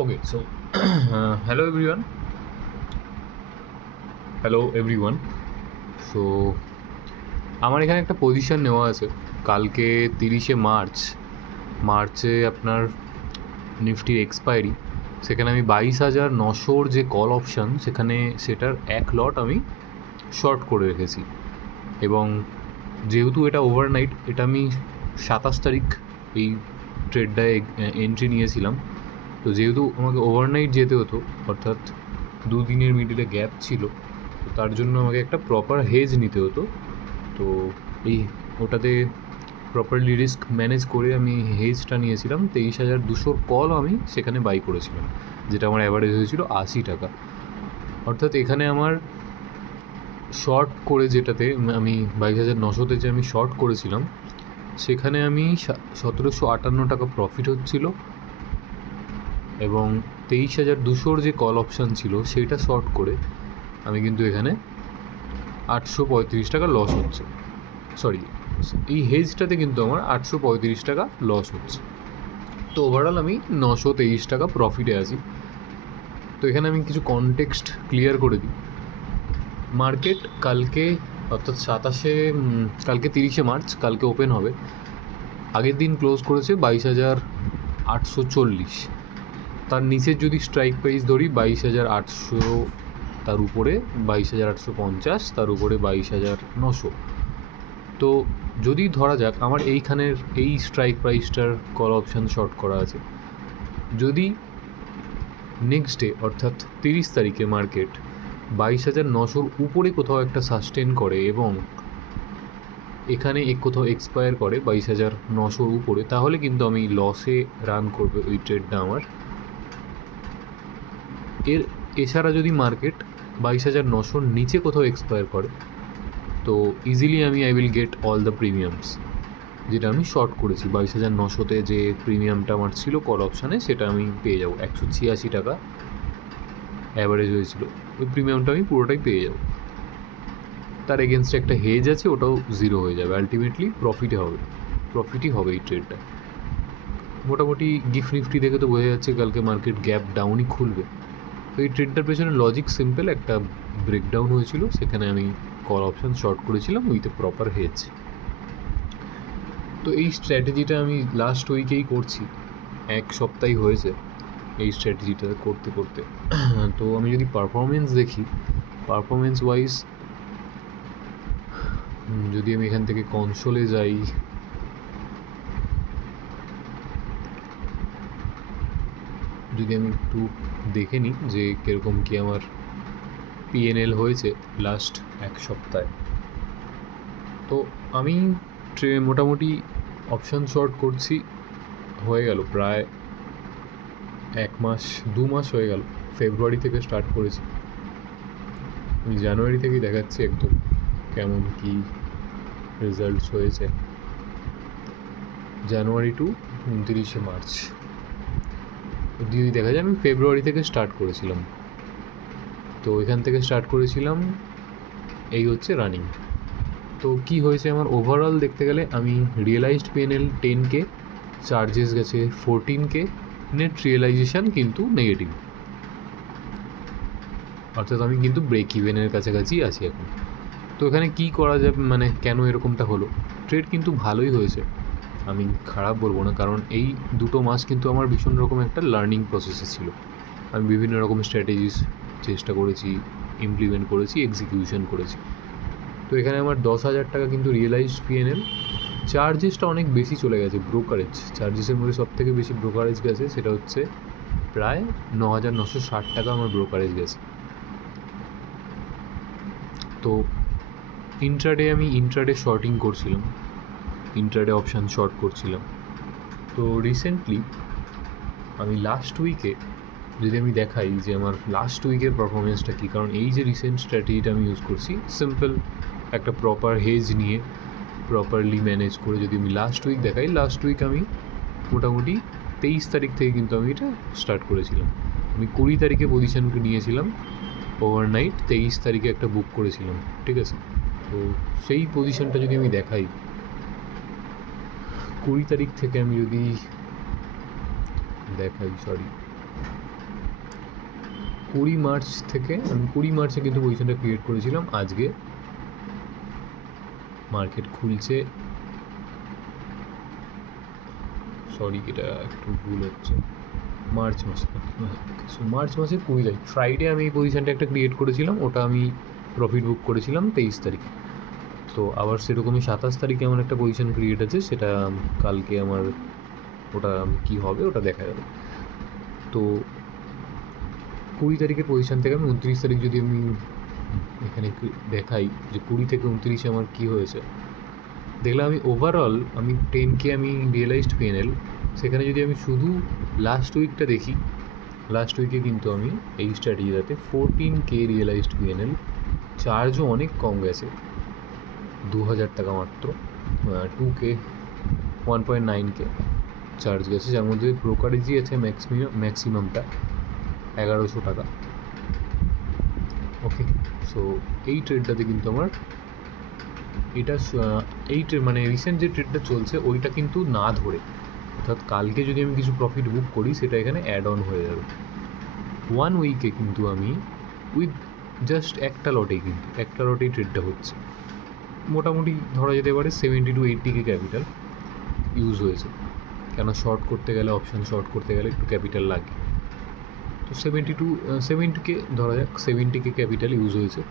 Okay, so hello everyone. Hello everyone. So আমার এখানে একটা পজিশন নেওয়া আছে কালকে 30শে মার্চে আপনার নিফটির এক্সপায়ারি। সেখানে আমি 22,900 যে কল অপশান সেখানে সেটার এক লট আমি শর্ট করে রেখেছি। এবং যেহেতু এটা ওভারনাইট, এটা আমি 27 তারিখ এই ট্রেডটায় এন্ট্রি নিয়েছিলাম। তো যেহেতু আমাকে ওভারনাইট যেতে হতো, অর্থাৎ দুদিনের মিডিলে গ্যাপ ছিল, তো তার জন্য আমাকে একটা প্রপার হেজ নিতে হতো। তো এই ওটাতে প্রপারলি রিস্ক ম্যানেজ করে আমি হেজটা নিয়েছিলাম। 23,200 কল আমি সেখানে বাই করেছিলাম, যেটা আমার অ্যাভারেজ হয়েছিল 80 টাকা। অর্থাৎ এখানে আমার শর্ট করে, যেটাতে আমি 22,900-তে যে আমি শর্ট করেছিলাম, সেখানে আমি 1758 টাকা প্রফিট হচ্ছিল। এবং 23,200 যে কল অপশান ছিল সেইটা শর্ট করে আমি কিন্তু এখানে 835 টাকা লস হচ্ছে। সরি, এই হেজটাতে কিন্তু আমার 835 টাকা লস হচ্ছে। তো ওভারঅল আমি 923 টাকা প্রফিটে আছি। তো এখানে আমি কিছু কনটেক্সট ক্লিয়ার করে দিই। মার্কেট কালকে, অর্থাৎ কালকে 30শে মার্চ, কালকে ওপেন হবে। আগের দিন ক্লোজ করেছে 22,840। তার নিচের যদি স্ট্রাইক প্রাইস ধরি 22,800, তার উপরে 22,850, তার উপরে 22,900। তো যদি ধরা যাক আমার এইখানের এই স্ট্রাইক প্রাইসটার কল অপশান শর্ট করা আছে, যদি নেক্সট ডে অর্থাৎ 30 তারিখে মার্কেট 22,900 উপরে কোথাও একটা সাস্টেন করে এবং এখানে কোথাও এক্সপায়ার করে 22,900 উপরে, তাহলে কিন্তু আমি লসে রান করবে ওই ট্রেডটা আমার। এছাড়া যদি মার্কেট 22,900 নিচে কোথাও এক্সপায়ার করে, তো easily I will get all the premiums, যেটা আমি শর্ট করেছি 22,900-তে যে প্রিমিয়ামটা আমার ছিল কল অপশানে, সেটা আমি পেয়ে যাবো। 186 টাকা অ্যাভারেজ হয়েছিল, ওই প্রিমিয়ামটা আমি পুরোটাই পেয়ে যাবো। তার এগেনস্টে একটা হেজ আছে, ওটাও জিরো হয়ে যাবে। আলটিমেটলি প্রফিটই হবে এই ট্রেডটা। মোটামুটি গিফট নিফটি দেখে তো বোঝা যাচ্ছে কালকে মার্কেট গ্যাপ ডাউনই খুলবে। তো এই ট্রেডটার পেছনে লজিক সিম্পল, একটা ব্রেকডাউন হয়েছিল, সেখানে আমি কল অপশান শর্ট করেছিলাম উইথ এ প্রপার হেজ। তো এই স্ট্র্যাটেজিটা আমি লাস্ট উইকেই করছি, এক সপ্তাহই হয়েছে এই স্ট্র্যাটেজিটা করতে করতে। তো আমি যদি পারফরমেন্স দেখি, পারফরমেন্স ওয়াইজ যদি আমি এখান থেকে কনসোলে যাই, যদি আমি একটু দেখে নিই যে কীরকম কী আমার পিএনএল হয়েছে লাস্ট এক সপ্তাহে। তো আমি মোটামুটি অপশান শর্ট করছি হয়ে গেল প্রায় 1-2 মাস হয়ে গেল। ফেব্রুয়ারি থেকে স্টার্ট করেছি, আমি জানুয়ারি থেকেই দেখাচ্ছি একদম কেমন কি রেজাল্টস হয়েছে। জানুয়ারি টু 29শে মার্চ যদি দেখা যায়, আমি ফেব্রুয়ারি থেকে স্টার্ট করেছিলাম। তো এখান থেকে স্টার্ট করেছিলাম, এই হচ্ছে রানিং। তো কি হয়েছে আমার ওভারঅল দেখতে গেলে, আমি রিয়েলাইজড পিএনএল 10K, চার্জেস গেছে 14K, নেট রিয়েলাইজেশান কিন্তু নেগেটিভ, অর্থাৎ আমি কিন্তু ব্রেক ইভেনের কাছাকাছি আছি এখন। তো এখানে কি করা যাবে, মানে কেন এরকমটা হলো? ট্রেড কিন্তু ভালোই হয়েছে, আমি খারাপ বলবো না, কারণ এই 2 মাস কিন্তু আমার ভীষণ রকম একটা লার্নিং প্রসেসে ছিল। আমি বিভিন্ন রকম স্ট্র্যাটেজিস চেষ্টা করেছি, ইমপ্লিমেন্ট করেছি, এক্সিকিউশন করেছি। তো এখানে আমার 10,000 টাকা কিন্তু রিয়েলাইজড পিএনএল। চার্জেসটা অনেক বেশি চলে গেছে, ব্রোকারেজ চার্জেসের মধ্যে সবথেকে বেশি ব্রোকারেজ গেছে, সেটা হচ্ছে প্রায় 9,960 টাকা আমার ব্রোকারেজ গেছে। তো আমি ইন্ট্রাডে শর্টিং করছিলাম, ইন্ট্রাডে অপশান শর্ট করছিলাম। তো রিসেন্টলি আমি লাস্ট উইকে যদি আমি দেখাই যে আমার লাস্ট উইকের পারফরমেন্সটা কী, কারণ এই যে রিসেন্ট স্ট্র্যাটেজিটা আমি ইউজ করছি, সিম্পল একটা প্রপার হেজ নিয়ে প্রপারলি ম্যানেজ করে যদি আমি লাস্ট উইক দেখাই, লাস্ট উইক আমি মোটামুটি 23 তারিখ থেকে কিন্তু আমি এটা স্টার্ট করেছিলাম। আমি 20 তারিখে পজিশনকে নিয়েছিলাম ওভারনাইট, 23 তারিখে একটা বুক করেছিলাম, ঠিক আছে। তো সেই পজিশনটা যদি আমি দেখাই, 20 তারিখ থেকে আমি যদি দেখাই, কুড়ি মার্চ থেকে আমি 20 মার্চে কিন্তু পজিশনটা ক্রিয়েট করেছিলাম। আজকে মার্কেট খুলছে, সরি এটা একটু ভুল হচ্ছে, মার্চ মাসে, মার্চ মাসের 20 তারিখ ফ্রাইডে আমি এই পজিশনটা একটা ক্রিয়েট করেছিলাম, ওটা আমি প্রফিট বুক করেছিলাম 23 তারিখ। তো আবার সেরকমই 27 তারিখে আমার একটা পজিশন ক্রিয়েট আছে, সেটা কালকে আমার ওটা কি হবে ওটা দেখা যাবে। তো 20 তারিখের পজিশন থেকে আমি 29 তারিখ যদি আমি এখানে দেখাই যে 20 থেকে 29 আমার কী হয়েছে, দেখলাম আমি ওভারঅল আমি 10K আমি রিয়েলাইজড পিএনএল। সেখানে যদি আমি শুধু লাস্ট উইকটা দেখি, লাস্ট উইকে কিন্তু আমি এই স্ট্র্যাটেজিটাতে 14K রিয়েলাইজড পিএনএল, চার্জও অনেক কম গেছে, 2000 টাকা মাত্র, 2K 1.9K চার্জ গেছে, যার মধ্যে ব্রোকারেজই আছে ম্যাক্সিমামটা 1100 টাকা। ওকে, সো এই ট্রেডটাতে কিন্তু আমার এটা এই মানে রিসেন্ট যে ট্রেডটা চলছে ওইটা কিন্তু না ধরে, অর্থাৎ কালকে যদি আমি কিছু প্রফিট বুক করি সেটা এখানে অ্যাড অন হয়ে যাবে। 1 উইকে কিন্তু আমি উইথ জাস্ট একটা লটেই ট্রেডটা হচ্ছে, মোটামুটি ধরা যেতে পারে 70 to 80K ক্যাপিটাল ইউজ হয়েছে, কেন শর্ট করতে গেলে, অপশান শর্ট করতে গেলে একটু ক্যাপিটাল লাগে। তো 70K ধরা যাক, 70K ক্যাপিটাল ইউজ হয়েছে।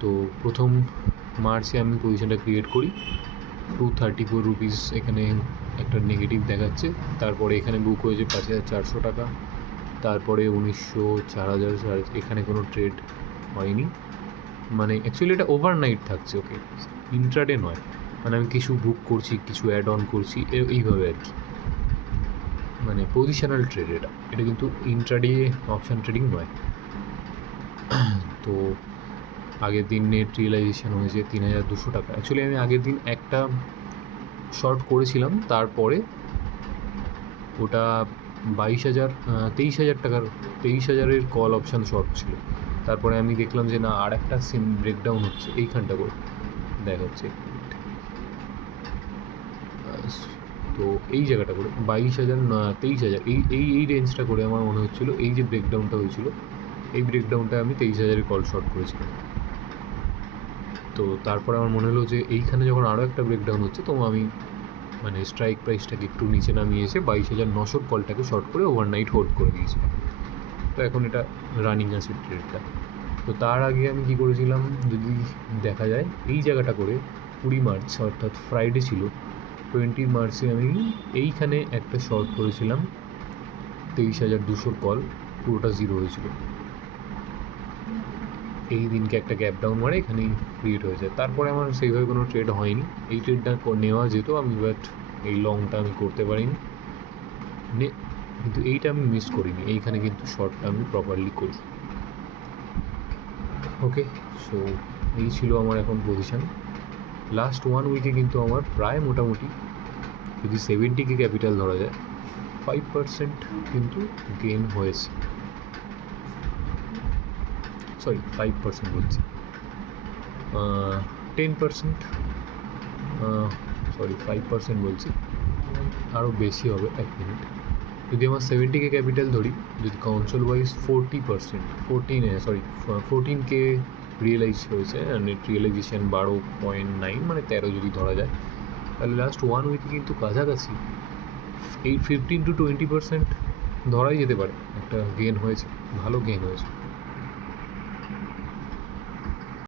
তো প্রথম মার্চে আমি পজিশনটা ক্রিয়েট করি, 234 রুপিস এখানে একটা নেগেটিভ দেখাচ্ছে, তারপরে এখানে বুক হয়েছে 5400 টাকা, তারপরে 1900, 4000, এখানে কোনো ট্রেড হয়নি, মানে অ্যাকচুয়ালি এটা ওভারনাইট থাকছে, ওকে, ইন্ট্রাডে নয়, মানে আমি কিছু বুক করছি, কিছু অ্যাড অন করছি, এইভাবে আর কি, মানে পজিশনাল ট্রেড এটা কিন্তু ইন্ট্রাডে অপশান ট্রেডিং নয়। তো আগের দিন নেট রিয়েলাইজেশন হয়েছে 3200 টাকা। অ্যাকচুয়ালি আমি আগের দিন একটা শর্ট করেছিলাম, তারপরে ওটা 23,000 টাকার, 23,000-এর কল অপশান শর্ট ছিল, তারপরে আমি দেখলাম যে না, আর একটা সিম ব্রেকডাউন হচ্ছে এইখানটা করে দেখাচ্ছে, তো এই জায়গাটা করে 22,000 23,000 এই রেঞ্জটা করে আমার মনে হচ্ছিলো এই যে ব্রেকডাউনটা হয়েছিল, এই ব্রেকডাউনটা আমি 23,000-এর কল শর্ট করেছিলাম। তো তারপরে আমার মনে হলো যে এইখানে যখন আরও একটা ব্রেকডাউন হচ্ছে, তো আমি মানে স্ট্রাইক প্রাইসটাকে একটু নিচে নামিয়ে এসে 22,900 কলটাকে শর্ট করে ওভারনাইট হোল্ড করে দিয়েছি। তো এখন এটা রানিং আছে ট্রেডটা। তো তার আগে আমি কী করেছিলাম যদি দেখা যায়, এই জায়গাটা করে 20 মার্চ অর্থাৎ ফ্রাইডে ছিল, 20 মার্চে আমি এইখানে একটা শর্ট করেছিলাম 23,200 কল, পুরোটা জিরো হয়েছিল, এই দিনকে একটা গ্যাপ ডাউন মারে এখানেই ক্রিয়েট হয়েছে। তারপরে আমার সেইভাবে কোনো ট্রেড হয়নি, এই ট্রেডটা নেওয়া যেত আমি, বাট এই লংটা আমি করতে পারিনি, কিন্তু এইটা আমি মিস করিনি, এইখানে কিন্তু শর্টটা আমি প্রপারলি করি। ওকে, সো এই ছিল আমার এখন পজিশান। লাস্ট 1 উইকে কিন্তু আমার প্রায় মোটামুটি যদি 70K ক্যাপিটাল ধরা যায় 5% কিন্তু গেন হয়েছে, সরি 5% বলছি, 10%, সরি 5% বলছি, আরও বেশি হবে, 1 মিনিট, যদি আমার 70K ক্যাপিটাল ধরি, যদি কাউন্সিল ওয়াইজ 14K রিয়েলাইজ হয়েছে, নেট রিয়েলাইজেশন 12.9 মানে 13 যদি ধরা যায়, তাহলে লাস্ট 1 উইকে কিন্তু কাছাকাছি এই 15 to 20% ধরাই যেতে পারে একটা গেন হয়েছে, ভালো গেন হয়েছে।